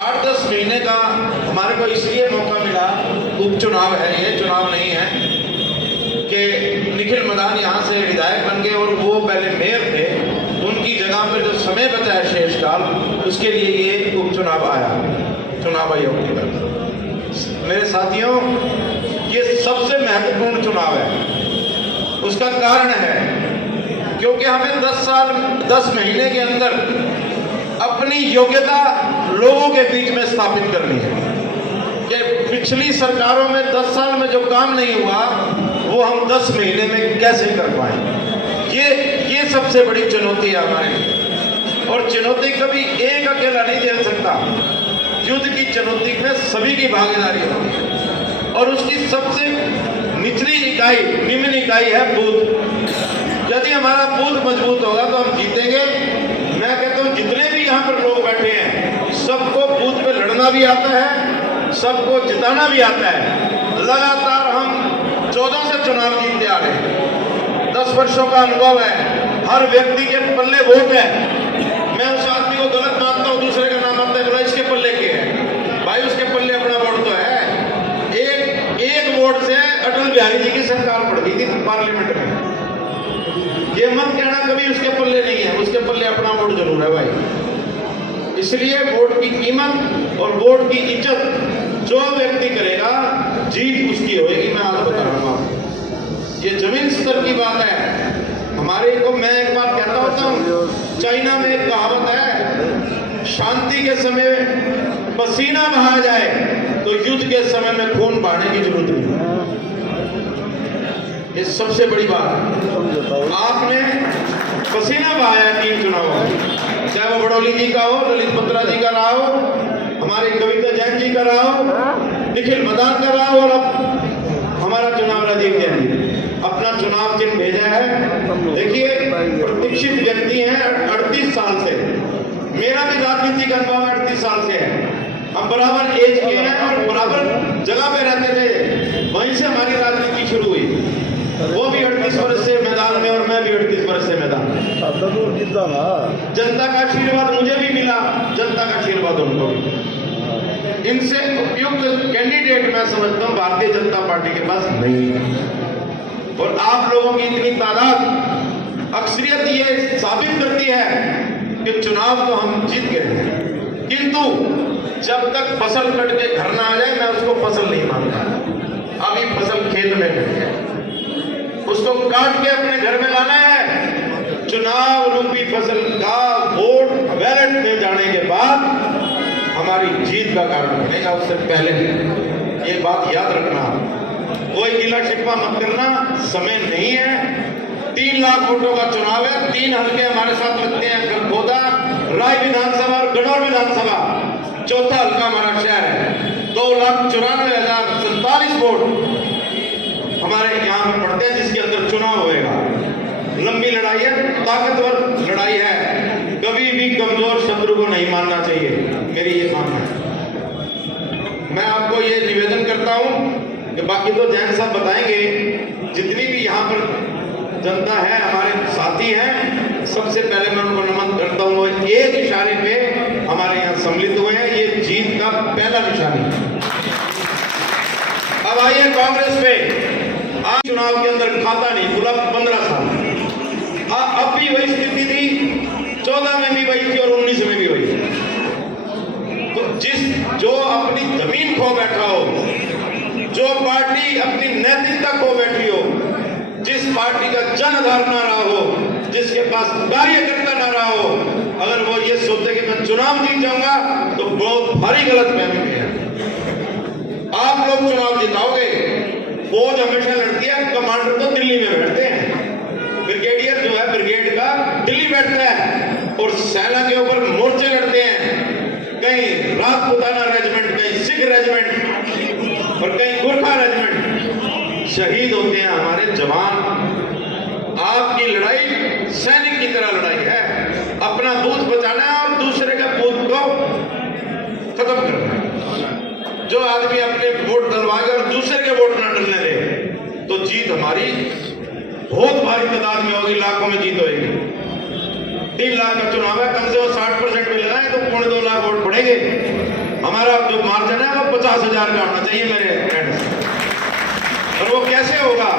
8-10 महीने का हमारे को इसलिए मौका मिला, उपचुनाव है ये, चुनाव नहीं है, कि निखिल मदान यहाँ से विधायक बन गए और वो पहले मेयर थे, उनकी जगह पर जो समय बचा है शेषकाल, उसके लिए ये उपचुनाव आया चुनाव आयोग की तरफ। मेरे साथियों, ये सबसे महत्वपूर्ण चुनाव है। उसका कारण है क्योंकि हमें 10 महीने के अंदर अपनी योग्यता लोगों के बीच में स्थापित करनी है कि पिछली सरकारों में 10 साल में जो काम नहीं हुआ वो हम 10 महीने में कैसे कर पाए। ये सबसे बड़ी चुनौती है हमारे लिए, और चुनौती कभी एक अकेला नहीं झेल सकता। युद्ध की चुनौती में सभी की भागीदारी होती है, और उसकी सबसे निचली इकाई, निम्न इकाई है बूथ। यदि हमारा बूथ मजबूत होगा तो हम जीतेंगे। मैं कहता हूँ जितने भी यहाँ पर लोग बैठे हैं, सबको बूथ पे लड़ना भी आता है, सबको जिताना भी आता है। लगातार हम 14 से चुनाव जीतते आ रहे हैं, 10 वर्षों का अनुभव है, हर व्यक्ति के पल्ले वोट है। मैं उस आदमी को गलत मानता हूँ, दूसरे का नाम आता है, बोला इसके पल्ले के है। भाई उसके पल्ले अपना वोट तो है। एक वोट से अटल बिहारी जी की सरकार पड़ गई थी पार्लियामेंट में। ये मत कहना कभी उसके पल्ले नहीं है, उसके पल्ले अपना वोट जरूर है भाई। इसलिए वोट की कीमत और वोट की इज्जत जो व्यक्ति करेगा, जीत उसकी होगी। मैं आपको बता रहा हूँ, ये जमीन स्तर की बात है। हमारे को मैं एक बात कहता होता हूँ, चाइना में एक कहावत है, शांति के समय पसीना बहाया जाए तो युद्ध के समय में खून बहाने की जरूरत नहीं। ये सबसे बड़ी बात है। आपने पसीना बहाया 3 चुनाव, चाहे वो बड़ौली जी का हो, ललित बत्रा जी का रहा हो, हमारे कविता जैन जी का रहा हो, निखिल मदान का रहा हो, और अब हमारा चुनाव राजीव जैन जी अपना चुनाव चिन्ह भेजा है। देखिए, प्रशिक्षित व्यक्ति हैं 38 साल से। मेरा भी राजनीतिक अनुभव 38 साल से है। हम बराबर एज के हैं और बराबर जगह पे रहते थे, वहीं से हमारी राजनीति शुरू हुई। वो भी 38 वर्ष से मैदान में और मैं भी 38 वर्ष से मैदान में। जनता का आशीर्वाद मुझे भी मिला, जनता का आशीर्वाद उनको भी। इनसे उपयुक्त कैंडिडेट मैं समझता हूँ भारतीय जनता पार्टी के पास नहीं है। और आप लोगों की इतनी तादाद, अक्सरियत ये साबित करती है कि चुनाव तो हम जीत गए हैं, किंतु जब तक फसल कट के घर ना आ जाए मैं उसको फसल नहीं मानता। अभी फसल खेत में है, उसको काट के अपने घर में लाना है। चुनाव रूपी फसल का वोट बैलेट में जाने के बाद हमारी जीत का कारण बनेगा, उससे पहले ये बात याद रखना। कोई गिला शिकवा मत करना, समय नहीं है। 3 लाख वोटों का चुनाव है, 3 हल्के हमारे साथ लगते हैं, गलगोदा, राय विधानसभा और गढ़ौर विधानसभा। चौथा हल्का हमारा शहर है। 2,94,047 वोट हमारे यहाँ में पड़ते हैं, जिसके अंदर चुनाव होएगा। लंबी लड़ाई है, ताकतवर लड़ाई है। कभी भी कमजोर शत्रु को नहीं मानना चाहिए, मेरी ये मानना है। मैं आपको ये निवेदन करता हूँ कि बाकी तो जैन साहब बताएंगे, जितनी भी यहाँ पर जनता है, हमारे साथी हैं, सबसे पहले मैं उनको नमन करता हूँ। वो एक इशारे पे हमारे यहाँ सम्मिलित हुए हैं, ये जीत का पहला निशान है। अब आइए कांग्रेस पे। आज चुनाव के अंदर खाता नहीं खुला 15 साल। अब भी वही स्थिति थी, 14 में भी वही थी और 19 में भी वही। तो जो अपनी जमीन खो बैठा हो, जो पार्टी अपनी नैतिकता खो बैठी हो, जिस पार्टी का जन आधार ना रहा हो, जिसके पास कार्यकर्ता ना रहा हो, अगर वो ये सोचते कि मैं चुनाव जीत जाऊंगा, तो बहुत भारी गलतफहमी में है। आप लोग चुनाव जिताओगे, फौज हमेशा लड़ती है, कमांडर तो दिल्ली में बैठते हैं, ब्रिगेडियर जो है ब्रिगेड का दिल्ली बैठता है, और सेना के ऊपर मोर्चे लड़ते हैं। कहीं राजपुताना रेजिमेंट, कहीं सिख रेजिमेंट और कहीं गुरखा रेजिमेंट शहीद होते हैं हमारे जवान। आपकी लड़ाई सैनिक की तरह लड़ाई है, अपना बूथ बचाना है और दूसरे का बूथ को खत्म करना है। जो आदमी अपने वोट डलवाएगा और दूसरे के वोट ना डलने दे, तो जीत हमारी बहुत भारी तादाद में होगी, लाखों में जीत होगी। 3 लाख का चुनाव है, कम से कम 60% में लगाएं तो 2.25 लाख वोट पड़ेंगे। हमारा जो मार्जिन है वो 50,000 का होना चाहिए मेरे फ्रेंड्स। और वो कैसे होगा?